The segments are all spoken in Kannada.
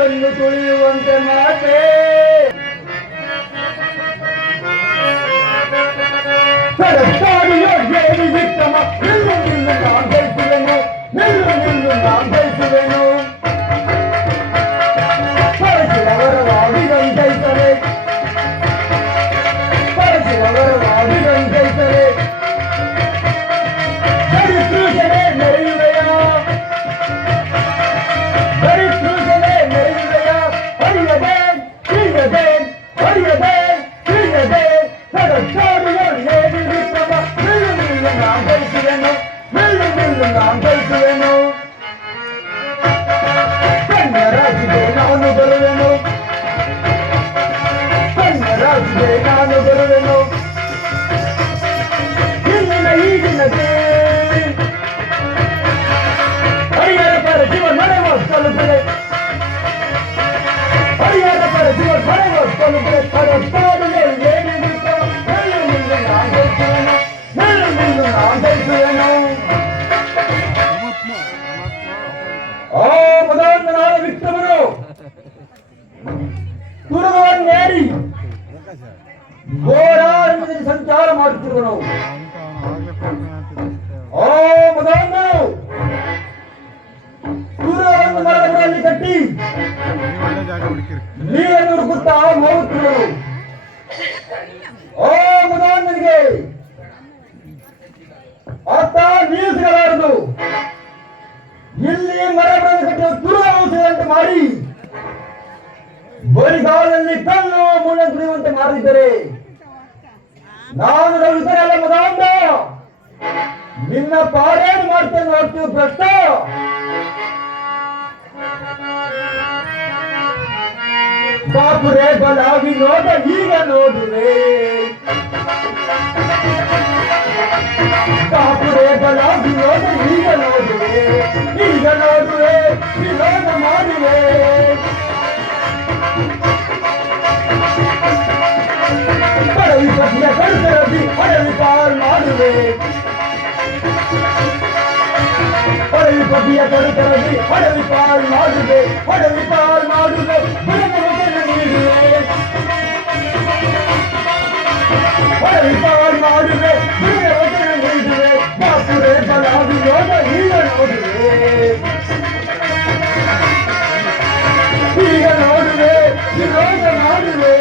ಬೆರಳನ್ನು ತುಳಿಯುವಂತೆ ಮಾತೆ ವಿಕ್ರಮ ನಿಲ್ಲು ನಿಲ್ಲು ನಾನು ಬಯಸುವೆನು ನಿಲ್ಲು ನಿಲ್ಲು ನಾನು ಬಯಸುವೆನು ಪರಶಿವರ ವಾದಿಗಂತೈಸರೆ ಪರಶಿವರ ವಾದಿಗಂತೈಸರೆ ಪರಿಸೃಜನೆ ಮೆರೆಯುವೆಯ ಪರಿಸೃಜನೆ ಮೆರೆಯುವೆಯ ಹರಿಯದೆ ಹರಿಯದೆ ಹರಿಯದೆ ಹರಿಯದೆ ನಾನು ಬಯಸುವೆನು ನಿಲ್ಲು ನಿಲ್ಲು ನಾನು ಬಯಸುವೆನು ಕನ್ಯರಾಜಿಗೆ ನಾನು ಬರುವೆನು ಕನ್ಯರಾಜಿಗೆ ನಾನು ಬರುವೆನು ಇಂದಿನ ಈಗಿನದೇ ಹರಿಹರ ಪರ ಜೀವ ನಡೆವ ತಲುಪಿದೆ ಹರಿಹರ ಪರ ಜೀವ ನಡೆವ ತಲುಪಿದೆ ಪರಸ್ತಾಡಿಗೆ ಏನಿರುತ್ತೋ ನಿಲ್ಲು ನಿಲ್ಲು ನಾನು ಬಯಸುವೆನು ನಿಲ್ಲು ನಿಲ್ಲು ನಾನು ಬಯಸುವೆನು ಆ ಮದಾಂಧನಾದ ವಿಕ್ರಮನು ತುರುಗವನ್ನೇರಿ ಘೋರಾರಣ್ಯದಲ್ಲಿ ಸಂಚಾರ ಮಾಡುತ್ತಿರುವನು ಆ ಮದಾಂಧನು ತುರುಗವನ್ನು ಮರಗಳಲ್ಲಿ ಕಟ್ಟಿ ನೀರನ್ನು ಹುಡುಕುತ್ತಾ ಹೋಗುತ್ತಿರುವನು ಆ ಮದಾಂಧನಿಗೆ ಆತ ನೀರು ಸಿಗಲಾರದು ಇಲ್ಲಿ ಮರಗಳನ್ನು ಕಟ್ಟುವ ತುರುವಂತೆ ಮಾಡಿ ಬರಿಗಾಲಲ್ಲಿ ಕಲ್ಲು ಮುಳ್ಳ ಸುರಿಯುವಂತೆ ಮಾಡಿದ್ದರೆ ನಾನು ರವಿಸರಲ್ಲ ಮದಾಂಧ ನಿನ್ನ ಪಾರೇನು ಮಾಡ್ತೇನೆ ನೋಡ್ತೀವಿ ಭ್ರಷ್ಟ ಬಾಪುರೇ ಬಲಾಗಿ ನೋಡ ಈಗ ನೋಡುವೆ ಬಾಪುರೇ ಬಲಾಗಿ ನೋಡ ಈಗ ನೋಡುವೆ ಈಗ ನೋಡುವೆ ವಿರೋಧ ಮಾಡುವೆ ಪಡವಿ ಪತಿಯ ಕರುತರದಿ ಪಡವಿ ಪಾಲ್ ಮಾಡುವೆ ಪಡವಿ ಪತಿಯ ಕರುತರದಿ ಪಡವಿ ಪಾಲ್ ಮಾಡುವೆ ಪಡವಿ ಪಾಲ್ ಮಾಡುವೆ ನೀಡುವೆ ಪಡವಿ ಪಾಲ್ ಮಾಡುವೆ ನೀಡುವೆ ಬಾಪುರೇ ಬಲಾಗಿ ನೋಡ ಈಗ ನೋಡುವೆ ಈಗ ನೋಡುವೆ ವಿರೋಧ ಮಾಡುವೆ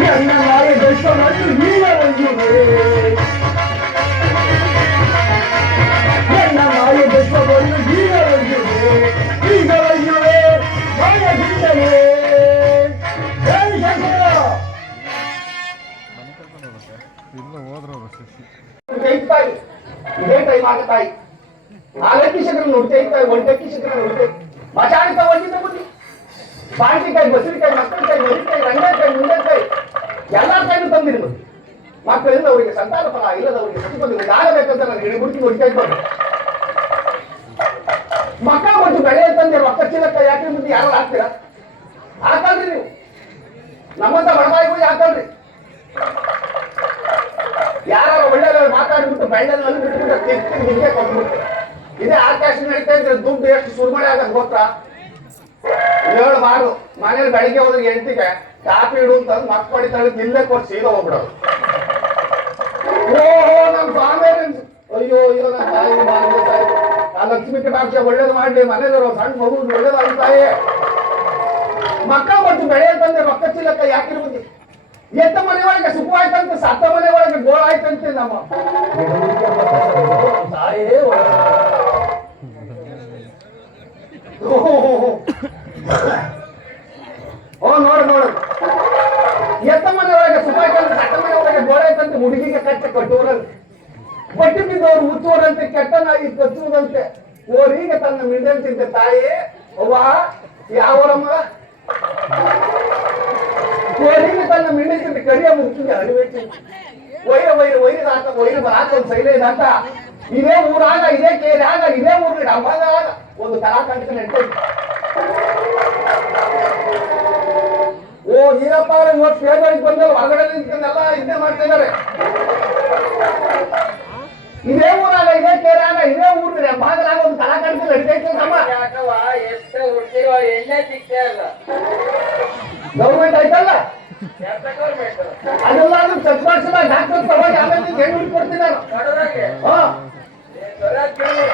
ನನ್ನ ಮಾಯ ದರ್ಶನವನ್ನು ಈಗ ಒಯ್ಯುವೆ ನನ್ನ ಮಾಯ ದರ್ಶನವನ್ನು ಈಗ ಒಯ್ಯುವೆ ಈಗ ಒಯ್ಯುವೆ ಮಾಯ ಬಿಟ್ಟರೆ ಇದೇ ಟೈಮ್ ಆಗುತ್ತಾಯಿ ನಾಲ್ಕು ಶಿಖರ ನುಡ್ತೈತಾಯಿ ಒಂಟಕ್ಕಿ ಶಿಖರ ನುಡ್ತೈ ಮಶಾಣಿಕ ಒಂದಿದ್ದ ಬುದ್ಧಿ ಬಾಂಟಿಕಾಯಿ ಬಸರಿಕಾಯಿ ಮಕ್ಕಳಿಕಾಯಿ ಮರಿಕಾಯಿ ರಂಗಕಾಯಿ ಮುಂಡೆಕಾಯಿ ಎಲ್ಲಾ ಕಾಯಿನೂ ತಂದಿರು ಮಕ್ಕಳಿಂದ ಅವರಿಗೆ ಸಂತಾನ ಫಲ ಇಲ್ಲದವರಿಗೆ ಸತಿಪದಿಗೆ ಆಗಬೇಕಂತ ನಾನು ಇಳಿಗುಡ್ತಿ ಹೊಡಿತಾ ಇದ್ಬಾರ್ದು ಮಕ್ಕ ಮತ್ತು ಬೆಳೆ ತಂದೆ ರೊಕ್ಕ ಚೀಲಕ್ಕ ಯಾಕೆ ಮುಂದೆ ಯಾರು ಹಾಕ್ತೀರಾ ಹಾಕಲ್ರಿ ನೀವು ನಮ್ಮಂತ ಬಡಬಾಯಿಗಳು ಹಾಕಲ್ರಿ ಯಾರು ಒಳ್ಳೆ ಮಾತಾಡ್ಬಿಟ್ಟು ಬೆಳ್ಳಲ್ಲಿ ಬಿಟ್ಬಿಟ್ಟು ತಿರ್ಗಿ ಹಿಂಗೆ ಕೊಟ್ಬಿಟ್ಟು ಇದೇ ಆಕಾಶ ನಡೀತಾ ಇದ್ರೆ ದುಡ್ಡು ಎಷ್ಟು ಸುರ್ಮಳೆ ಆಗದ್ ಗೊತ್ತಾ ಹೇಳಬಾರ್ದು ಮನೇಲಿ ಬೆಳಿಗ್ಗೆ ಹೋದ್ರೆ ಎಂಟಿಗೆ ಕಾಫಿ ಇಡು ಅಂತಂದು ಮಕ್ಕಳಿ ತಳಿದ್ ಇಲ್ಲೇ ಕೊಟ್ಟು ಸೀದಾ ಹೋಗ್ಬಿಡೋದು ಓಹೋ ನಮ್ ಸ್ವಾಮಿ ಅಯ್ಯೋ ಅಯ್ಯೋ ನನ್ನ ತಾಯಿ ಆ ಲಕ್ಷ್ಮಿ ಕಟಾಕ್ಷ ಒಳ್ಳೇದು ಮಾಡಿ ಮನೇಲಿ ಸಣ್ಣ ಮಗು ಒಳ್ಳೇದಾಗುತ್ತಾಯೇ ಮಕ್ಕ ಮತ್ತು ಬೆಳೆ ತಂದೆ ರೊಕ್ಕ ಚೀಲಕ್ಕ ಯಾಕಿರ್ಬೋದು ಎತ್ತ ಮನೆ ಒಳಗೆ ಸುಖವಾಯ್ತಂತೆ ಸತ್ತ ಮನೆ ಒಳಗೆ ಗೋಳಾಯ್ತಂತೆ ನಮ್ಮ ತಾಯೇ ಓ ನೋಡು ನೋಡು ಎತ್ತ ಮನೆ ಒಳಗೆ ಸುಖವಾಯ್ತಂತೆ ಸತ್ತ ಮನೆ ಒಳಗೆ ಗೋಳಾಯ್ತಂತೆ ಹುಡುಗಿಗೆ ಕಟ್ಟ ಕಟ್ಟುವರಲ್ಲಿ ಬಟ್ಟಿ ಬಿದ್ದವರು ಮುಚ್ಚುವರಂತೆ ಕೆಟ್ಟನಾಗಿ ಕಚ್ಚುವುದಂತೆ ಓರಿಗೆ ತನ್ನ ಮಿಂಡಂತಿದ್ದ ತಾಯೇ ಅವ್ವ ಯಾವರಮ್ಮ ಓರಿಗೆ ತನ್ನ ಮಿಂಡಂತಿದ್ದ ಕಡಿಯ ಮುಗಿಸಿದೆ ಅರಿಬೇಕು ವೈರ ಬರಾಕ ಒಂದು ಶೈಲೆ ದಾಟ ಇದೇ ಊರಾಗ ಇದೇ ಕೇರಿಯಾಗ ಇದೇ ಊರಿಗೆ ಡಬ್ಬಾಗ ಒಂದು ಕಲಾಕಂಠ ನಡೀತೈತಿ ಓ ಈರಪ್ಪ ಇವತ್ತು ಪೇದರಿಗೆ ಬಂದವರು ಹೊರಗಡೆ ನಿಂತ್ಕೊಂಡೆಲ್ಲ ಇದೇ ಮಾಡ್ತಾ ಇದ್ದಾರೆ ಇದೇ ಊರಾಗ ಇದೇ ಕೇರಿಯಾಗ ಇದೇ ಊರಿಗೆ ಡಬ್ಬಾಗಲಾಗ ಒಂದು ಕಲಾಕಂಠ ನಡೀತೈತಿ ನಮ್ಮ ಎಣ್ಣೆ ಸಿಗ್ತಾ ಇಲ್ಲ. ಗೌರ್ಮೆಂಟ್ ಆಯ್ತಲ್ಲ ಎಂತ ಗೌರ್ಮೆಂಟ್? ಅದೆಲ್ಲ ಚೆಕ್ ಮಾಡಿಸಿಲ್ಲ ಡಾಕ್ಟರ್ ತಗೊಂಡು ಆಮೇಲೆ ಹೆಣ್ಣು ಕೊಡ್ತೀನಿ ನಾನು. ಬಡವರಾಗೆ ಹಾ ಕೇಳಿ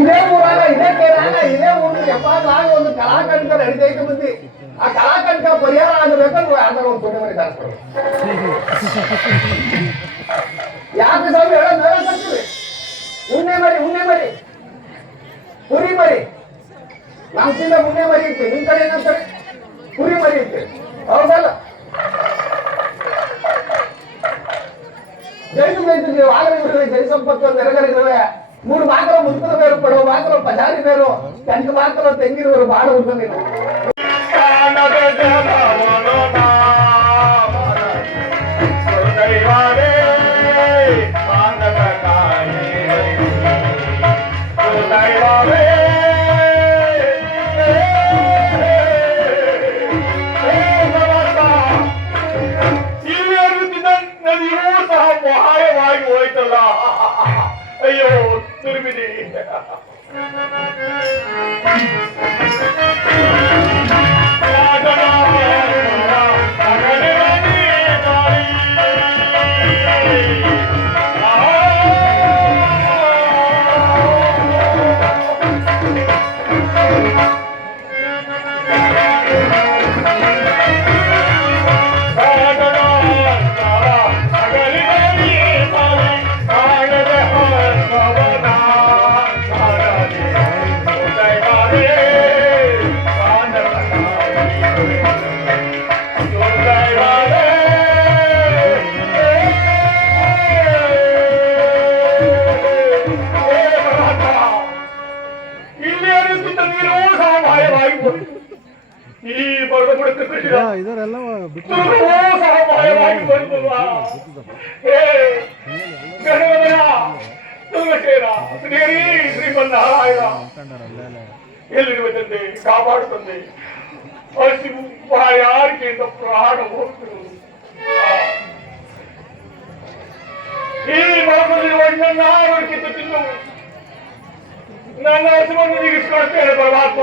ಇದೇ ಊರಾಗ ಇದೇ ಕೇರಾಗ ಇದೇ ಊರು ಎಪ್ಪಾಗ ಒಂದು ಕಲಾಕಂಠ ನಡೀತೈತೆ ಮಂದಿ. ಆ ಕಲಾಕಂಠ ಪರಿಹಾರ ಆಗಬೇಕಂದ್ರೆ ಯಾವ್ದಾರ ಒಂದು ದೊಡ್ಡ ಮನೆ ದಾರಿಸ್ಕೊಡ್ಬೇಕು. ಯಾಕೆ ಸ್ವಾಮಿ ಹೇಳೋದು ನಾವೇ ಕಲ್ತೀವಿ. ಉಣ್ಣೆ ಮರಿ ಕುರಿ ಮರಿ ನಮ್ಮ ಸಿಂದ ಉಣ್ಣೆ ಮರಿ ಇತ್ತು. ನಿಮ್ ಕಡೆ ಏನಂತಾರೆ ಕುರಿ ಮರಿ ಇತ್ತು. ಹೌದಲ್ಲ ಜೈನು ಆಗಲೇ ಜೈ ಸಂಪತ್ತು ನೆರಗರಿಗಳೇ 3 ಮಾತ್ರ ಮುದುಕರು ಬೇರು ಕೊಡುವ ಮಾತ್ರ ಪಜಾರಿ ಬೇರು ಕಣ್ಕ ಮಾತ್ರ ತೆಂಗಿರುವರು ಬಾಳ ಉಂಟು ನೀನು. ಸಹಾಯವಾಗಿ ಹೋಯ್ತಲ್ಲ. ಅಯ್ಯೋ ತಿರುಮಿದಿ ಈ ಬಡ ಬುಡಕ ಇದರೆಲ್ಲ ಬಿಟ್ಟು ಸಹಾಯವಾಗಿ ಬರುತ್ತಲ್ವಾ? ಎಲ್ಲಿರುವ ತಂದೆ ಕಾಪಾಡುತ್ತಂದೆ. ಹಸಿವು ಬಾಯಾರಿಕೆಯಿಂದ ಪ್ರಾಣ ಹೋಗ್ತಿರುವುದು. ಈ ಭಾಗದಲ್ಲಿರುವ ನನ್ನ ಕಿತ್ತು ತಿನ್ನು ನನ್ನ ಹಸಿವನ್ನು ನೀಗಿಸಿಕೊಳ್ತೇನೆ ಪರಮಾತ್ಮ.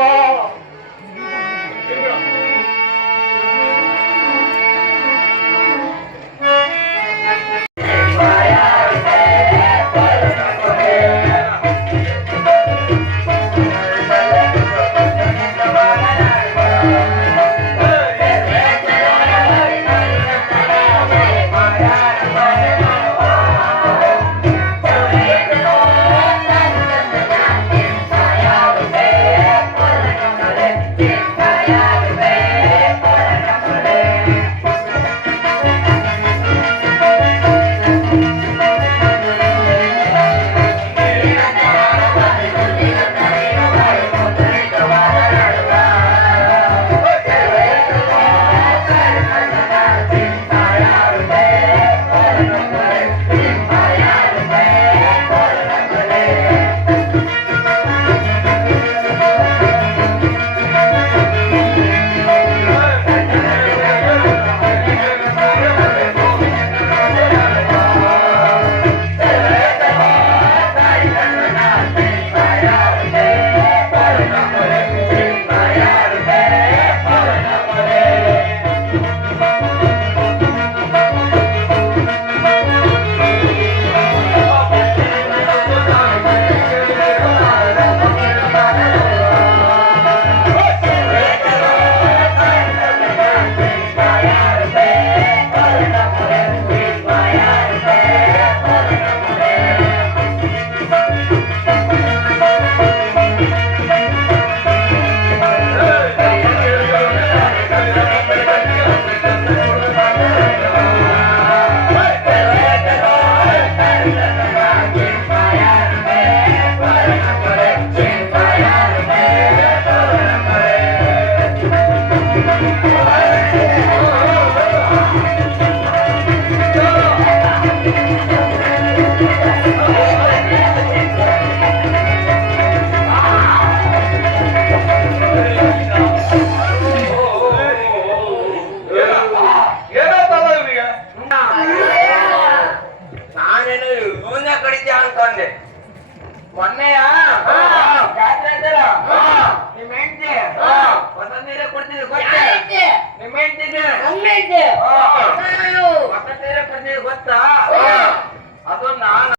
ಮೊನ್ನೆಯ ಜಾತ್ರೆ ಹೆಂಡತಿಗೆ ಹೊಸ ಸೀರೆ ಕೊಡ್ತಿದ್ದೆ ಗೊತ್ತಾ? ಯಾರೈತೆ? ನಿಮ್ಮ ಹೆಂಡತಿಗೆ ನನ್ನೈತೆ. ನಾನು. ಹೊಸ ಸೀರೆ ಕೊಡ್ತಿದ್ದೆ ಗೊತ್ತಾ? ಅದು ನಾನು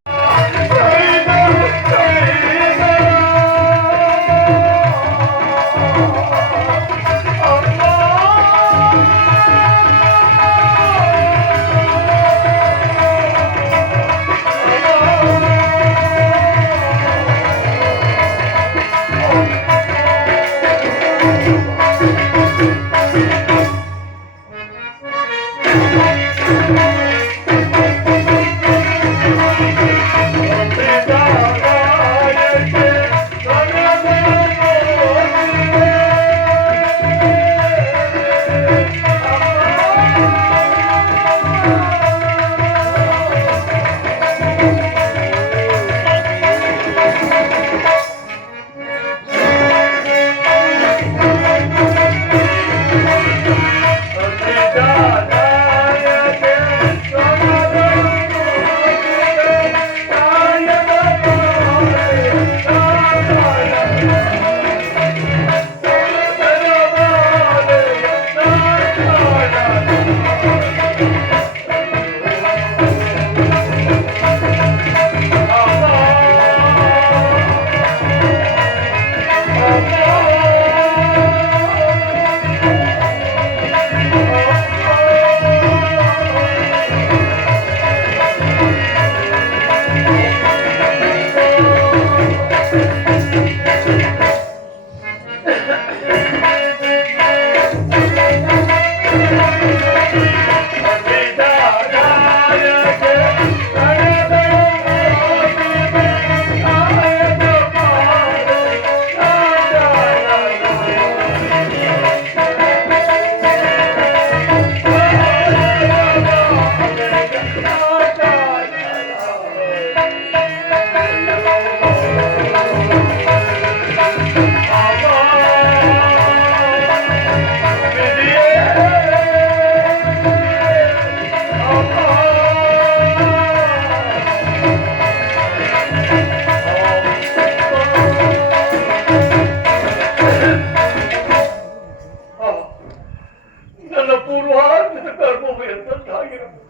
ನನ್ನ ಪೂರ್ವಾರ್ಜಿತ ಕರ್ಮವು ಎಂತದ್ದಾಗಿರಬಹುದು.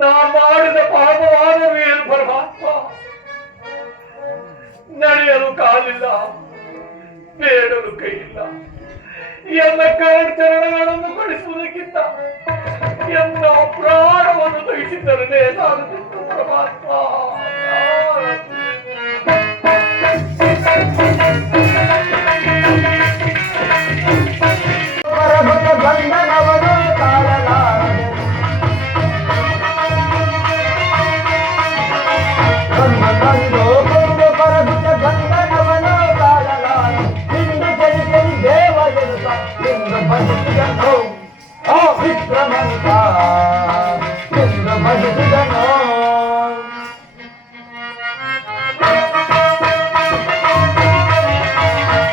ನಾ ಮಾಡಿದ ಪಾಪವಾದವೇನು ಪರಮಾತ್ಮ? ನಡೆಯಲು ಕಾಲಿಲ್ಲ, ಬೇಡಲು ಕೈಯಿಲ್ಲ. ಎಲ್ಲ ಚರಣಗಳನ್ನು ಕೊಡಿಸುವುದಕ್ಕಿಂತ ಎಲ್ಲ ಪ್ರಾಣವನ್ನು ದಹಿಸಿದ್ದರೇ ಸಾಗುತ್ತಿತ್ತು ಪರಮಾತ್ಮ. ಬಂಧನವನು ತಾಳಲಾರದೆ ಬಂದು ಪರಗುತ್ತ ಬಂಧನವನು ತಾಳಲಾರದೆ ಇಂದು ಚಲಿಸಲಿ ದೇವ ಎನ್ನುತ್ತ ಇಂದು ಬದುಕಿದನು ಆ ವಿಕ್ರಮಂತ ಇಂದು ಬದುಕಿದನು.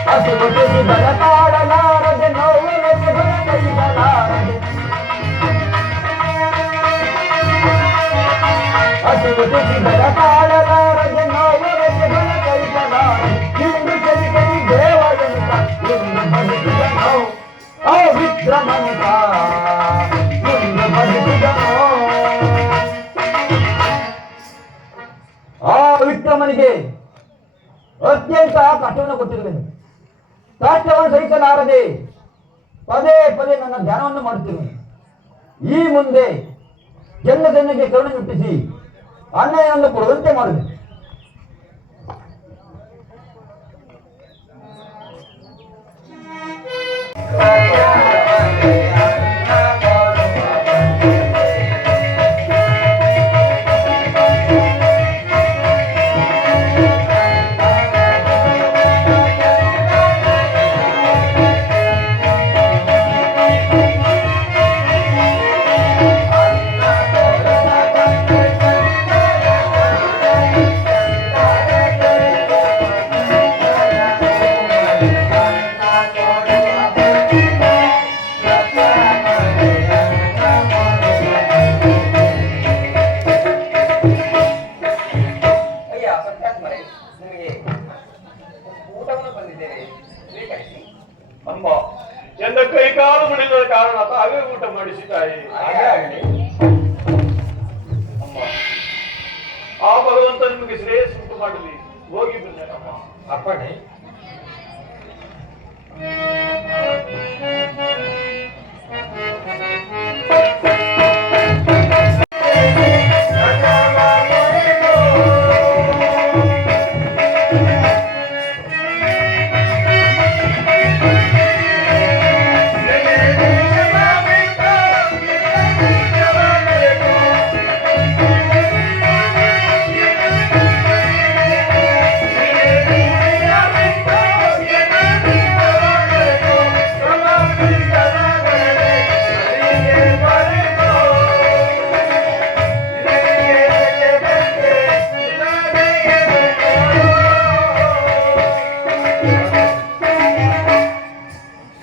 ಹಸಿರು ತುದಿ ಬಲ ತಾಳಲಾರದೆ ನೋವಲಕ್ಕೆ ಬಲ ಕೈಸಲಾರದೆ ಹಸಿರು ತುದಿ ಬಲ ತಾಳಲಾರದೆ ನೋವಲಕ್ಕೆ ಬಲ ಕೈಸಲಾರದೆ ಇಂದು ಚಲಿಸಲಿ ದೇವ ಎನ್ನುತ್ತ ಇಂದು ಬದುಕಿದನು ಆ ವಿಕ್ರಮಂತ ಇಂದು ಬದುಕಿದನು. ಆ ವಿಕ್ರಮನಿಗೆ ಅತ್ಯಂತ ಕಷ್ಟವನ್ನು ಕೊಟ್ಟಿರುವೆನು. ಕಷ್ಟವನ್ನು ಸಹಿಸಲಾರದೆ ಪದೇ ಪದೇ ನನ್ನ ಧ್ಯಾನವನ್ನು ಮಾಡುತ್ತಿರುವೆನು. ಈ ಮುಂದೆ ಜನರಿಗೆ ಕರುಣೆ ಹುಟ್ಟಿಸಿ ಅನ್ಯಾಯವನ್ನು ಕೊಡುವಂತೆ ಮಾಡಿದೆ. ನಮಗೆ ಶ್ರೇಯಸ್ಸುಂಟು ಮಾಡಲಿ. ಹೋಗಿ ಬಂದೆನಮ್ಮ. ಅಪ್ಪಣೆ.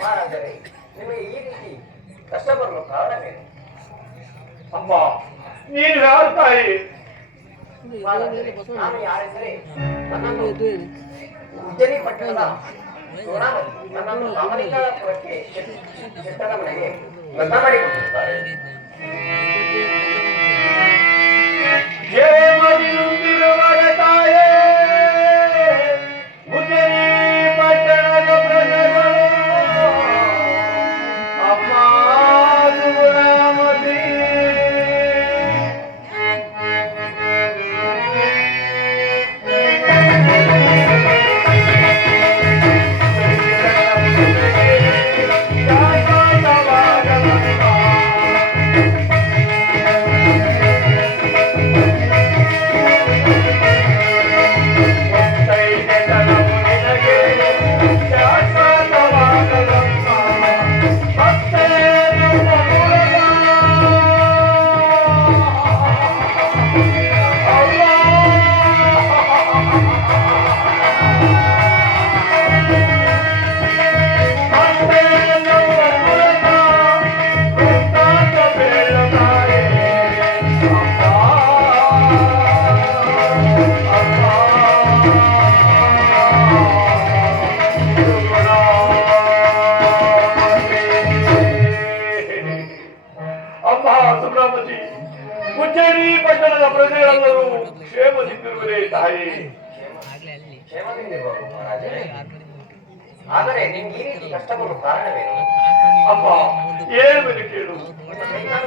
ಮಹಾರಾಜರೇ, ನಿಮಗೆ ಈ ರೀತಿ ಕಷ್ಟ ಬರಲು ಕಾರಣವೇನು? ಅಮ್ಮ, ನೀನು ಯಾರು ತಾಯಿ? ಮಹಾರಾಜರೇ, ನಾನು ಯಾರೆಂದರೆ ನನ್ನನ್ನು ಉಜ್ಜಯಿನಿ ಪಟ್ಟಣದ ಸೋನಾಮತಿ ನನ್ನನ್ನು ಕಾಮನಿಕಾಪುರಕ್ಕೆ ಶೆಟ್ಟರ ಮನೆಗೆ ಲಗ್ನ ಮಾಡಿಕೊಟ್ಟಿರುತ್ತಾರೆ. ಜಯಮಗಿರುತ್ತಿರುವರ ತಾಯೇ, ಉಜ್ಜಯಿನಿ ಪಟ್ಟಣದ ಪ್ರಜೆಗಳು, ಅಮ್ಮ ಸುಗುಣಾಮತಿ. ಅಮ್ಮ ಸುಬ್ರಹ್ಮತಿ, ಉಜ್ಜಯಿನಿ ಪಟ್ಟಣದ ಪ್ರಜೆಗಳೆಲ್ಲರೂ ಕ್ಷೇಮದಿಂದಿರುವರೇ ತಾಯಿ? ಕ್ಷೇಮದಿಂದಿರುವರು ಮಹಾರಾಜರೇ. ಆದರೆ ನಿಮ್ಗೆ ಈ ರೀತಿ ಕಷ್ಟ ಬರಲು ಕಾರಣವೇನು? ಅಮ್ಮ, ಏನು ಕೇಳು. ಒಂದು ಕೈಕಾಲು